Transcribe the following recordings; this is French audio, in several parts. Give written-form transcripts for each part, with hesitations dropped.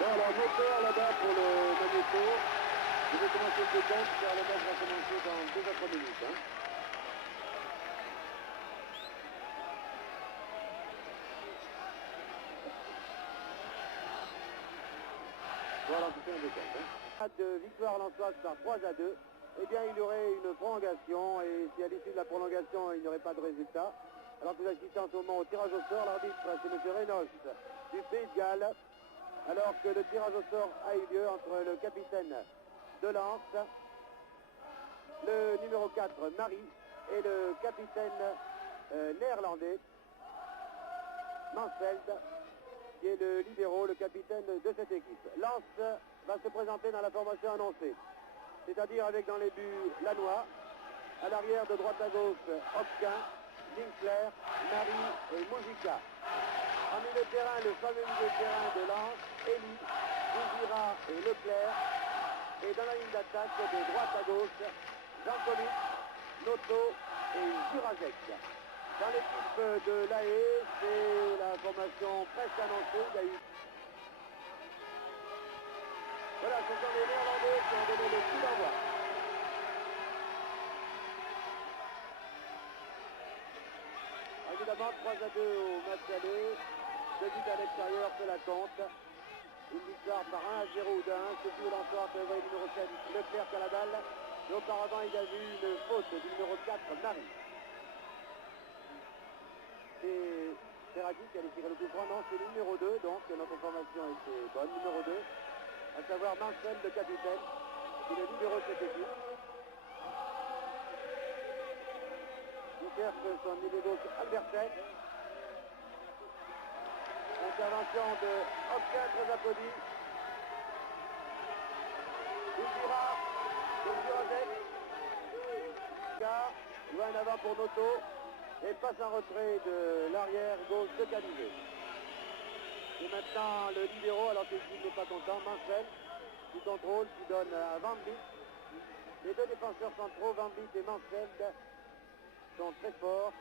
Bon, alors moteur là-bas pour le magnéto. Je vais commencer le décompte car le match va commencer dans 2 à 3 minutes. Hein. Voilà, c'est un décompte. Hein. De victoire lensoise par 3 à 2. Eh bien, il y aurait une prolongation et si à l'issue de la prolongation, il n'y aurait pas de résultat. Alors que nous assistons en ce moment au tirage au sort, l'arbitre, c'est M. Reynolds du Pays de Galles. Alors que le tirage au sort a eu lieu entre le capitaine de Lens, le numéro 4, Marie, et le capitaine néerlandais, Mansfeld, qui est le libéro, le capitaine de cette équipe. Lens va se présenter dans la formation annoncée, c'est-à-dire avec dans les buts Lannoy, à l'arrière de droite à gauche, Hopquin, Winkler, Marie et Mujica. En milieu de terrain, le fameux milieu de terrain de Lens, Elie, Bouzira et Leclerc. Et dans la ligne d'attaque, de droite à gauche, Jankovic, Noto et Jurazek. Dans l'équipe de l'AE, c'est la formation presque annoncée. Il y a eu... Voilà, ce sont les Néerlandais qui ont donné le coup d'envoi. Évidemment, 3 à 2 au match aller. 2 buts à l'extérieur, cela compte. Une victoire par 1 à 0 ou d'un. Ce but l'ensoir de le numéro 7, Leclerc à la balle. Et auparavant, il a vu une faute du numéro 4, Marie. C'est Ferraghi qui allait tirer le coup franc. Non, c'est le numéro 2, donc notre formation était bonne. Numéro 2, à savoir Mansfeld, le capitaine, qui est le numéro de cette équipe. Il cherche son milieu gauche, Alberten. Intervention de Hopquin, très applaudi. Bouzira, de Jurazek. Il va en avant pour Noto. Et passe en retrait de l'arrière gauche de Canivet. Et maintenant le libéro, alors qu'il n'est pas content, Mansfeld, qui contrôle, qui donne à Van Vliet. Les deux défenseurs centraux, Van Vliet et Mansfeld, sont très forts.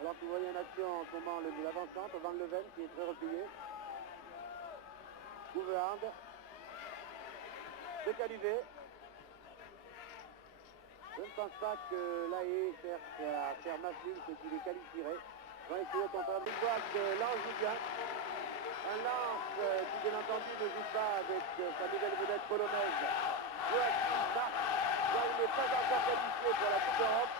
Alors que vous voyez en action en ce moment l'avant-centre, Van Leven qui est très replié. Gouvernd, de Canivet. Je ne pense pas que l'AE cherche à faire match nul, ce qui les qualifierait. Ils vont essayer contre la victoire de Lens joue bien. Un Lens qui, bien entendu, ne joue pas avec sa nouvelle vedette polonaise, Joachim Marc, car il n'est pas encore qualifié pour la Coupe d'Europe.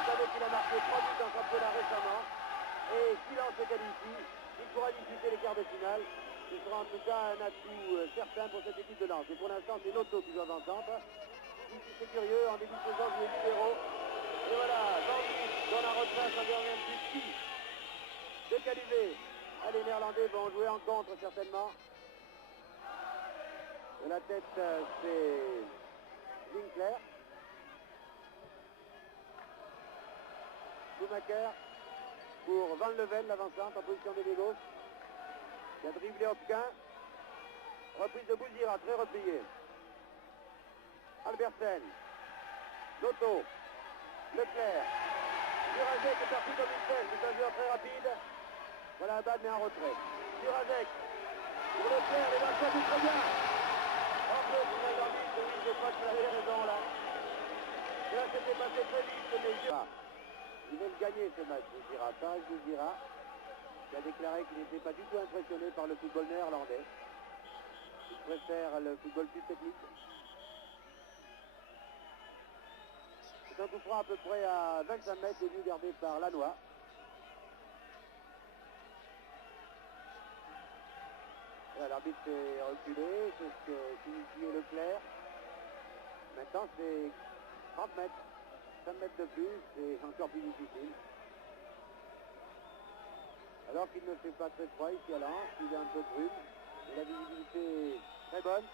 Vous savez qu'il a marqué 3 buts en championnat récemment. Et si Lens se qualifie, il pourra disputer les quarts de finale. Ce sera en tout cas un atout certain pour cette équipe de Lens. Et pour l'instant, c'est Noto qui joue avant-centre. C'est curieux, en début de saison, il est libéraux. Et voilà, Jean-Louis dans la retraite en dernier but de Canivet. Les Néerlandais vont jouer en contre certainement. De la tête, c'est Winkler. Schumacher pour Van Leven, l'avant-centre en position de gauche. Il a dribblé Hopquin. Reprise de Bouzira, très replié. Alberten, Noto, Leclerc, Jurazek est parti comme une flèche, c'est un joueur très rapide. Voilà un balle mais en retrait. Jurazek, pour Leclerc, les vainqueurs jouent très bien. En plus, il a l'arbitre, oui, je crois qu'il avait raison là. Et là, c'était passé très vite, mais ils veulent gagner ce match, Bouzira. Pareil, Bouzira, qui a déclaré qu'il n'était pas du tout impressionné par le football néerlandais. Il préfère le football plus technique. C'est un coup franc à peu près à 25 mètres de but gardé par Lannoy. L'arbitre est reculé, c'est ce que signifiait Leclerc. Maintenant c'est 30 mètres, 5 mètres de plus, c'est encore plus difficile. Alors qu'il ne fait pas très froid ici à Lens, il est un peu brume, et la visibilité est très bonne.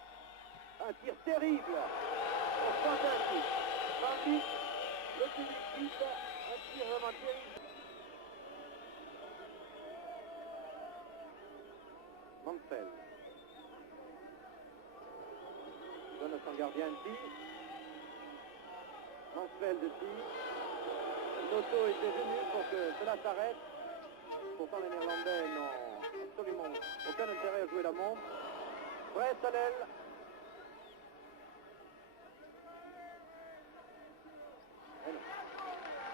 Un tir terrible, au fantastique. Van Vliet, le public vite, un tir vraiment terrible. Mansfeld. Il donne à son gardien un tir. Mansfeld tire. Noto était venu pour que cela s'arrête. Pourtant les Néerlandais n'ont absolument aucun intérêt à jouer la montre. Brest à l'aile.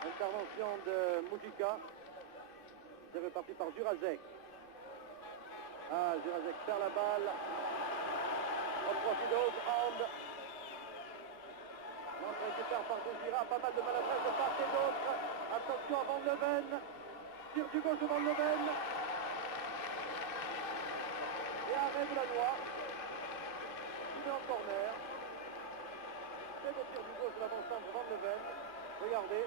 Intervention de Moudjika. C'est reparti par Jurazek. Ah, Jurazek perd la balle. Au profit de Hoogrand. On se récupère par Désira. Pas mal de maladresse de part et d'autre. Attention à Van Leven. Tire du gauche de Van Leven. Et arrêt de la Noix. Il est en corner. C'est le tir du gauche de l'avant-centre Van Leven. Regardez.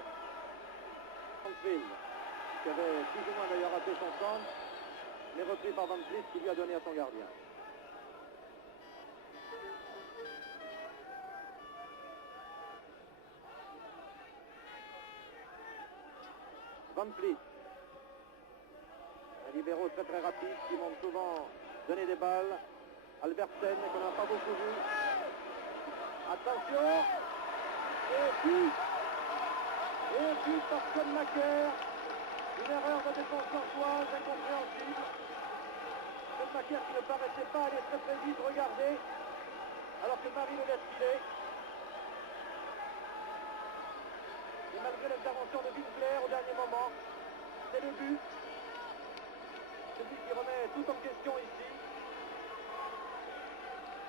Field, qui avait plus ou moins d'ailleurs raté son centre, mais repris par Van Vliet qui lui a donné à son gardien. Van Vliet, un libéro très très rapide qui monte souvent donner des balles. Albertsen qu'on n'a pas beaucoup vu. Attention, et puis par Sean Macaire, une erreur de défense françoise incompréhensible. Sean Macaire qui ne paraissait pas aller très très vite, regardez, alors que Marie le laisse filer. Et malgré l'intervention de Winkler au dernier moment, c'est le but. Celui qui remet tout en question ici.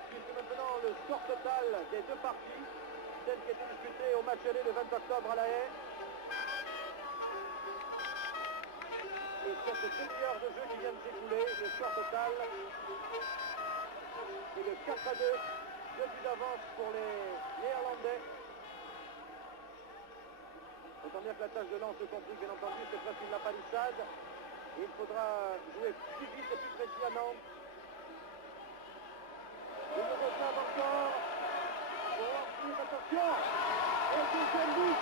Puisque maintenant le score total des deux parties, celle qui a été disputée au match aller le 20 octobre à La Haye, et sur cette demi-heure de jeu qui vient de s'écouler, le score total est de 4-2, 2 buts d'avance pour les Néerlandais. Autant dire que la tâche de lance se complique, bien entendu, c'est presque une palissade. Et il faudra jouer plus vite et plus précis à Nantes. Le nouveau club encore. Pour lancer, attention. Et deuxième but.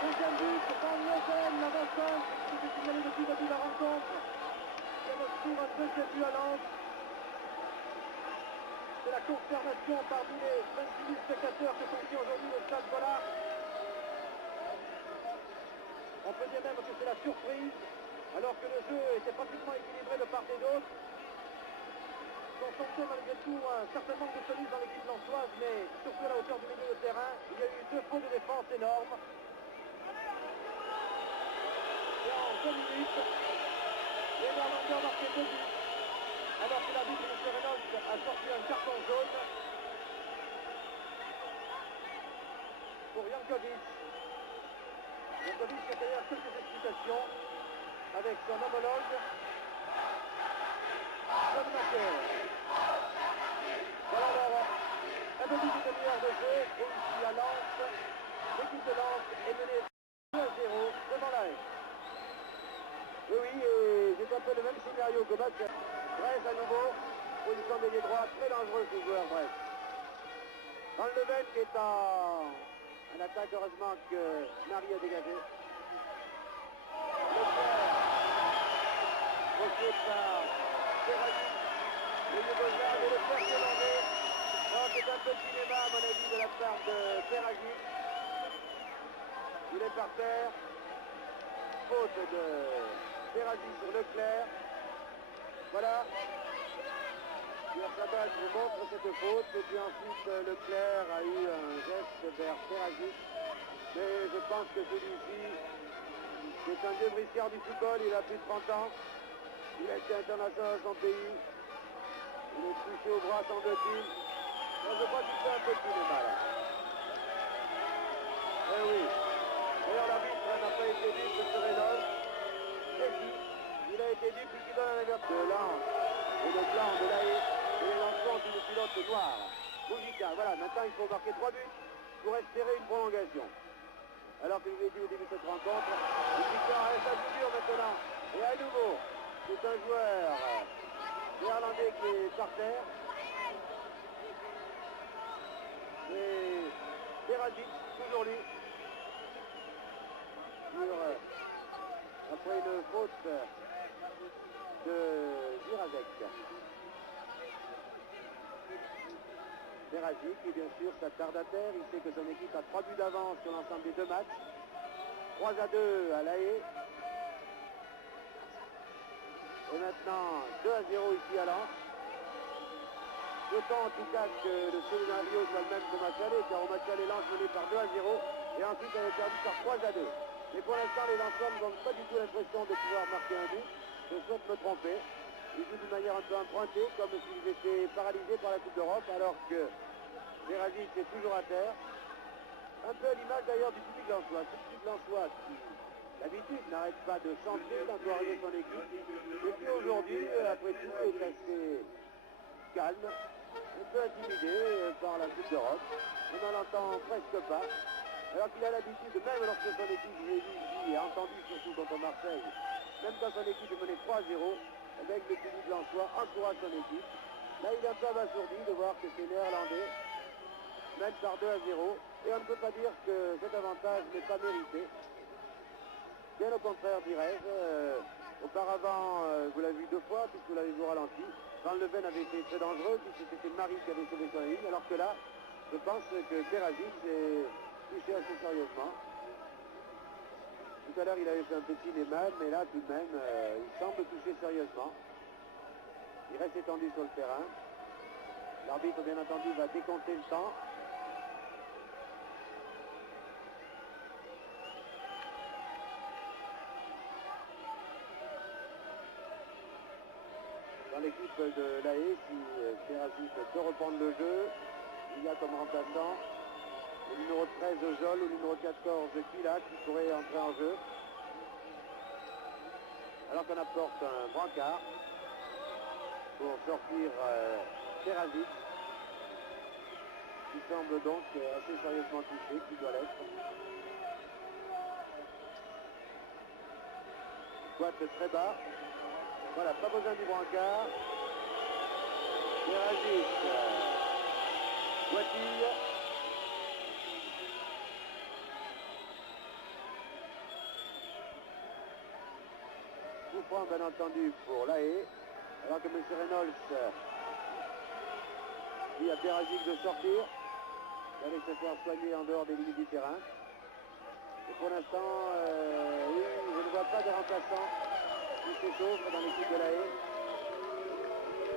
Deuxième but, Van Leven, l'avant-centre, qui s'est signalé depuis le début de la rencontre. Et le tour un deuxième but à Lens. C'est la consternation parmi les 26 000 spectateurs que sont ici aujourd'hui au Stade Bollard. On peut dire même que c'est la surprise, alors que le jeu était pratiquement équilibré de part et d'autre. On sentait malgré tout un certain manque de solide dans l'équipe lensoise, mais surtout à la hauteur du milieu de terrain, il y a eu 2 fautes de défense énormes. Et en 2 minutes, les Néerlandais ont marqué 2 buts, alors que l'arbitre M. Reynolds a sorti un carton jaune pour Jankovic. Jankovic qui a d'ailleurs quelques explications avec son homologue Sean Macaire. Voilà alors un peu plus d'une demi-heure de jeu et ici à Lens, l'équipe de Lens est menée 2-0 devant la Haye. Oui, et c'est un peu le même scénario que match. Brest à nouveau, position d'ailier droit, très dangereux ce joueur Brest. Van Leven qui est en attaque, heureusement que Marie a dégagé. Reçu par Peragic, le Yougoslave et le père irlandais. C'est un peu de cinéma à mon avis de la part de Peragic. Il est par terre. Faute de Peragic sur Leclerc. Voilà. Pierre Sabag vous montre cette faute. Et puis ensuite Leclerc a eu un geste vers Peragic. Mais je pense que celui-ci, c'est un vieux briscard du football. Il a plus de 30 ans. Il a été international à son pays. Il est touché au bras, semble-t-il. Je crois qu'il fait un peu de cinéma là. Eh oui. D'ailleurs l'arbitre n'a pas été dit que ce Reynolds. Et si, il a été dit puisqu'il donne un avertissement de Lens et le plan de La Haye et les lancements d'une pilote noire. Moudjika, voilà, maintenant il faut marquer 3 buts pour espérer une prolongation. Alors que je vous ai dit au début de cette rencontre, Moudjika reste à dur maintenant. Et à nouveau, c'est un joueur néerlandais qui est par terre. Et Peragic, toujours lui. Après une faute de Jurazek. Peragic, qui bien sûr s'attarde à terre. Il sait que son équipe a 3 buts d'avance sur l'ensemble des 2 matchs. 3-2 à La Haye. Et maintenant 2-0 ici à Lens. Souhaitons en tout cas que le scénario soit le même qu'au match aller, car au match aller, Lens menait par 2-0 et ensuite avait perdu par 3-2. Mais pour l'instant, les Lensois ne donnent pas du tout l'impression de pouvoir marquer un but. Je souhaite me tromper. Ils jouent d'une manière un peu empruntée, comme s'ils étaient paralysés par la Coupe d'Europe, alors que Beragic est toujours à terre. Un peu à l'image d'ailleurs du public lensois. Ce public lensois qui, d'habitude, n'arrête pas de chanter, d'encourager son équipe, et qui aujourd'hui, après tout, est assez calme, un peu intimidé par la Coupe d'Europe. On n'en entend presque pas. Alors qu'il a l'habitude, même lorsque son équipe, je l'ai vu ici, et entendu surtout contre Marseille, même quand son équipe est menée 3-0, avec le public lensois encourage son équipe. Là, il est un peu abasourdi de voir que ces Néerlandais mènent par 2-0, et on ne peut pas dire que cet avantage n'est pas mérité. Bien au contraire, dirais-je. Auparavant, vous l'avez vu 2 fois, puisque vous l'avez vu au ralenti. Van Le Ven avait été très dangereux, puisque c'était Marie qui avait sauvé son ligne, alors que là, je pense que Beragic s'est touché assez sérieusement. Tout à l'heure, il avait fait un petit cinéma, mais là, tout de même, il semble toucher sérieusement. Il reste étendu sur le terrain. L'arbitre, bien entendu, va décompter le temps. Dans l'équipe de l'AE, si Beragic peut reprendre le jeu, il y a comme remplaçant le numéro 13 Jol, le numéro 14 Kila qui pourrait entrer en jeu. Alors qu'on apporte un brancard pour sortir Beragic, qui semble donc assez sérieusement touché, qui doit l'être. Squat très bas. Voilà, pas besoin du brancard. Beragic boitille. Coup franc, bien entendu, pour l'AE. Alors que M. Reynolds dit à Beragic de sortir, d'aller se faire soigner en dehors des limites du terrain. Et pour l'instant, oui, je ne vois pas de remplaçant qui s'échauffe dans l'équipe de l'AE.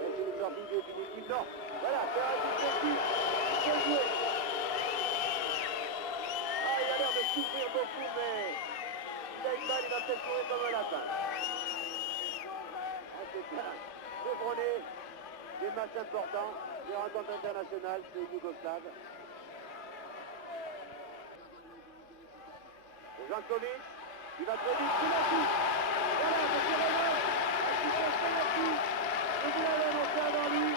Est-ce une sortie définitive? Non. Voilà, Beragic décide. Il peut jouer. Ah, il a l'air de souffrir beaucoup, mais il a une balle, il va peut-être courir comme un lapin. Ah, c'est bien. Chevronné, des matchs importants, des rencontres internationales, c'est Yougoslave. Jankovic, il va très vite, penalty. Voilà, M. Reynolds, assistance penalty. Et vous l'avez monté avant lui.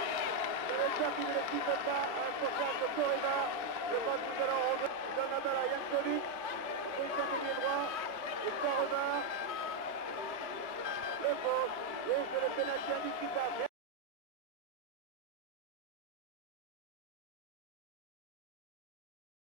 J'espère qu'il ne le siffle pas. Un pourcentage de Correva. Je pense que nous allons revenir. Il donne la balle à Jankovic. Position de pied droit. Et ça repart. Le fausse. Et c'est le penalty indiscutable.